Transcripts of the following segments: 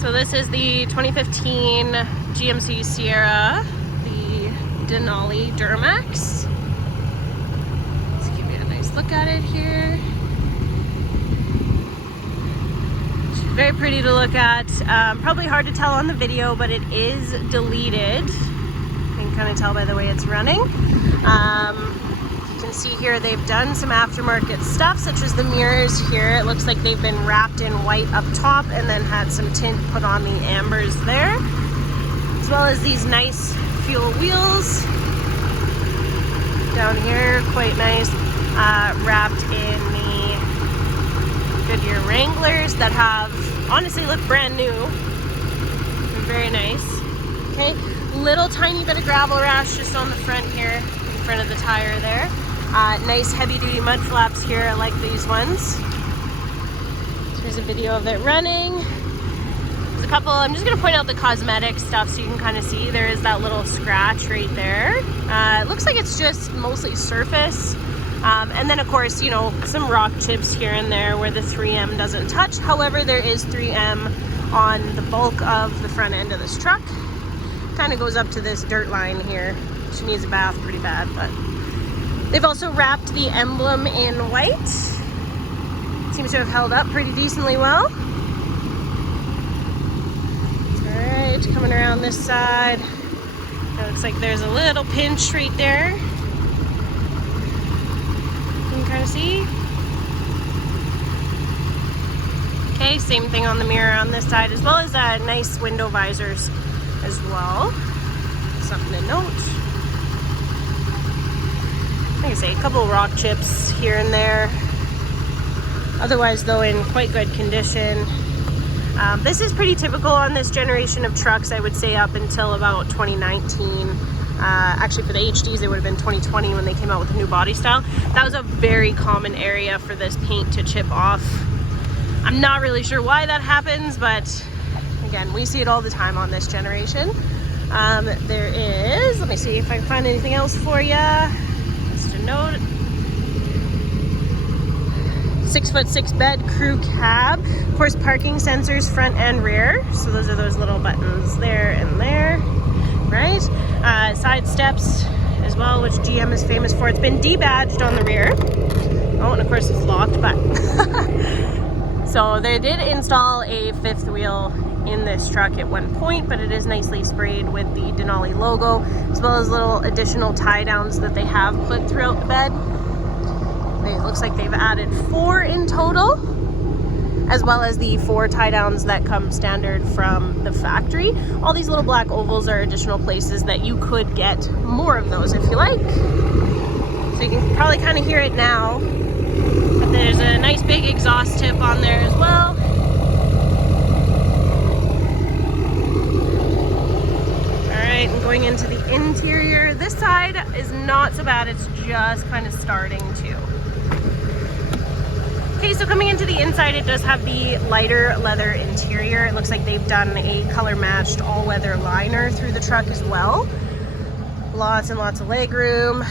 So this is the 2015 GMC Sierra, the Denali Duramax. Let's give you a nice look at it here. She's very pretty to look at. Probably hard to tell on the video, but it is deleted. You can kind of tell by the way it's running. You can see here they've done some aftermarket stuff, such as the mirrors here. It looks like they've been wrapped in white up top and then had some tint put on the ambers there, as well as these nice fuel wheels down here, quite nice, wrapped in the Goodyear Wranglers that have honestly look brand new. They're very nice. Okay, little tiny bit of gravel rash just on the front here, in front of the tire there. Nice heavy duty mud flaps here. I like these ones. Here's a video of it running. There's a couple, I'm just going to point out the cosmetic stuff so you can kind of see. There is that little scratch right there. It looks like it's just mostly surface. And then of course, you know, some rock chips here and there where the 3M doesn't touch. However, there is 3M on the bulk of the front end of this truck. Kind of goes up to this dirt line here. She needs a bath pretty bad, but they've also wrapped the emblem in white. Seems to have held up pretty decently well. Alright, coming around this side. It looks like there's a little pinch right there. You can kind of see. Okay, same thing on the mirror on this side, as well as nice window visors as well. Something to note. Like I say, a couple rock chips here and there. Otherwise, though, in quite good condition. This is pretty typical on this generation of trucks, I would say, up until about 2019. Actually, for the HDs, it would have been 2020 when they came out with a new body style. That was a very common area for this paint to chip off. I'm not really sure why that happens, but again, we see it all the time on this generation. There is, let me see if I can find anything else for you. Just a note. 6'6" bed crew cab. Of course, parking sensors front and rear. So those are those little buttons there and there, right? Side steps as well, which GM is famous for. It's been debadged on the rear. Oh, and of course it's locked, but so they did install a fifth wheel in this truck at one point, but it is nicely sprayed with the Denali logo, as well as little additional tie downs that they have put throughout the bed. It looks like they've added 4 in total, as well as the 4 tie downs that come standard from the factory. All these little black ovals are additional places that you could get more of those if you like. So you can probably kind of hear it now, but there's a nice big exhaust tip on there as well. Alright, and going into the interior, this side is not so bad, it's just kind of starting to. Okay, so coming into the inside, it does have the lighter leather interior. It looks like they've done a color matched all-weather liner through the truck as well. Lots and lots of leg room.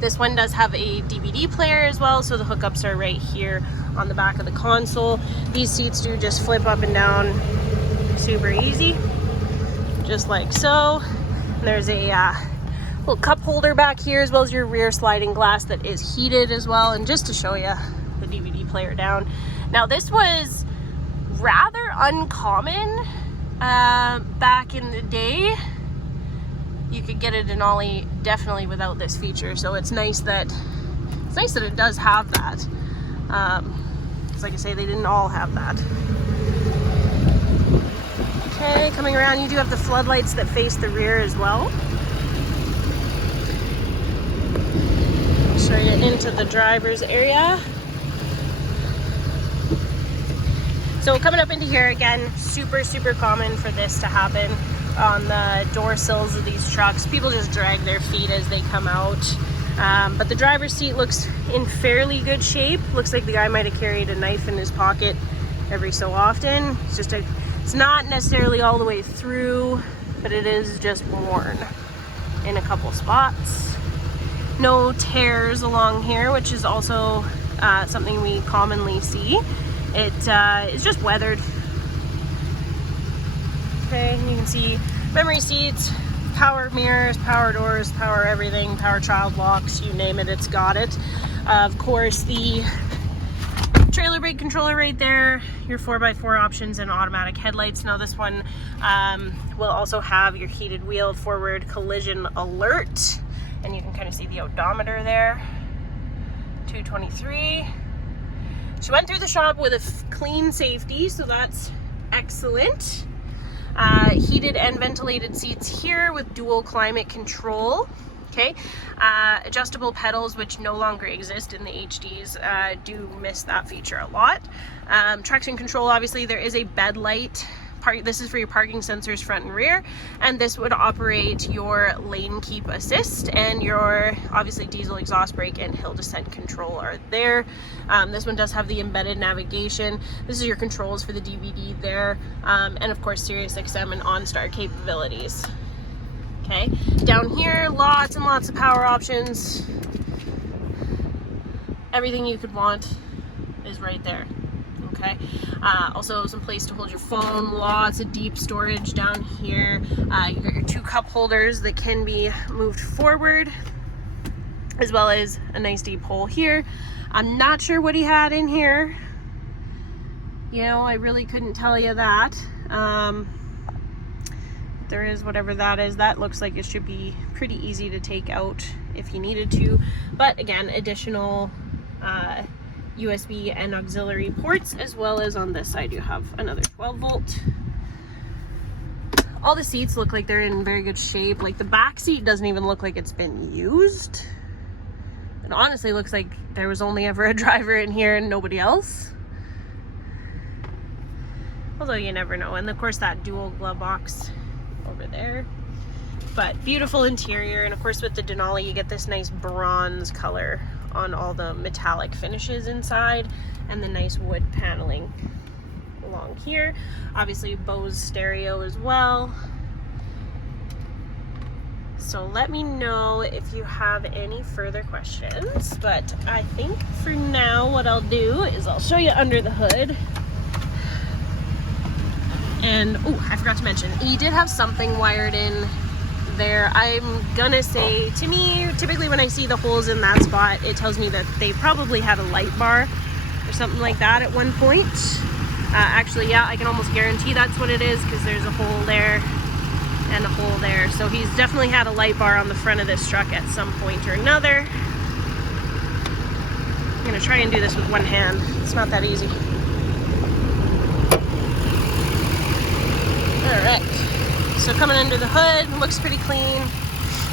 This one does have a DVD player as well, so the hookups are right here on the back of the console. These seats do just flip up and down super easy, just like so. And there's a little cup holder back here, as well as your rear sliding glass that is heated as well. And just to show you the DVD player down. Now this was rather uncommon back in the day. You could get a Denali definitely without this feature, so it's nice that it does have that. Because like I say, they didn't all have that. Okay, coming around, you do have the floodlights that face the rear as well. Show you into the driver's area. So coming up into here again, super common for this to happen on the door sills of these trucks. People just drag their feet as they come out. But the driver's seat looks in fairly good shape. Looks like the guy might have carried a knife in his pocket every so often. It's not necessarily all the way through, but it is just worn in a couple spots. No tears along here, which is also something we commonly see. It is just weathered. Okay, and you can see memory seats, power mirrors, power doors, power everything, power child locks, you name it, it's got it. Of course, the trailer brake controller right there, your 4x4 options and automatic headlights. Now this one will also have your heated wheel forward collision alert, and you can kind of see the odometer there, 223. She went through the shop with a clean safety, so that's excellent. Heated and ventilated seats here with dual climate control. Okay, adjustable pedals, which no longer exist in the HDs, do miss that feature a lot. Traction control, obviously there is a bed light. This is for your parking sensors front and rear, and this would operate your lane keep assist, and your obviously diesel exhaust brake and hill descent control are there. This one does have the embedded navigation. This is your controls for the DVD there, and of course Sirius XM and OnStar capabilities. Okay, down here, lots and lots of power options. Everything you could want is right there. Okay, also some place to hold your phone, lots of deep storage down here. You got your 2 cup holders that can be moved forward, as well as a nice deep hole here. I'm not sure what he had in here. You know, I really couldn't tell you that. There is whatever that is. That looks like it should be pretty easy to take out if you needed to. But again, additional USB and auxiliary ports, as well as on this side you have another 12 volt. All the seats look like they're in very good shape. Like the back seat doesn't even look like it's been used. It honestly looks like there was only ever a driver in here and nobody else. Although you never know. And of course that dual glove box over there. But beautiful interior, and of course with the Denali you get this nice bronze color on all the metallic finishes inside, and the nice wood paneling along here. Obviously Bose stereo as well. So let me know if you have any further questions, but I think for now what I'll do is I'll show you under the hood. And oh, I forgot to mention, he did have something wired in there. I'm gonna say, to me, typically when I see the holes in that spot, it tells me that they probably had a light bar or something like that at one point. Actually, yeah, I can almost guarantee that's what it is, because there's a hole there and a hole there. So he's definitely had a light bar on the front of this truck at some point or another. I'm gonna try and do this with one hand. It's not that easy. Alright, so coming under the hood, looks pretty clean.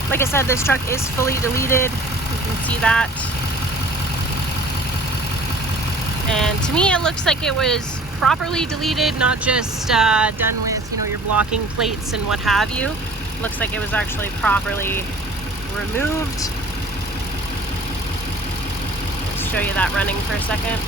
Like I said, this truck is fully deleted. You can see that. And to me, it looks like it was properly deleted, not just done with, you know, your blocking plates and what have you. Looks like it was actually properly removed. Let's show you that running for a second.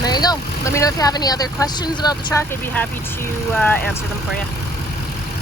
There you go. Let me know if you have any other questions about the truck. I'd be happy to answer them for you.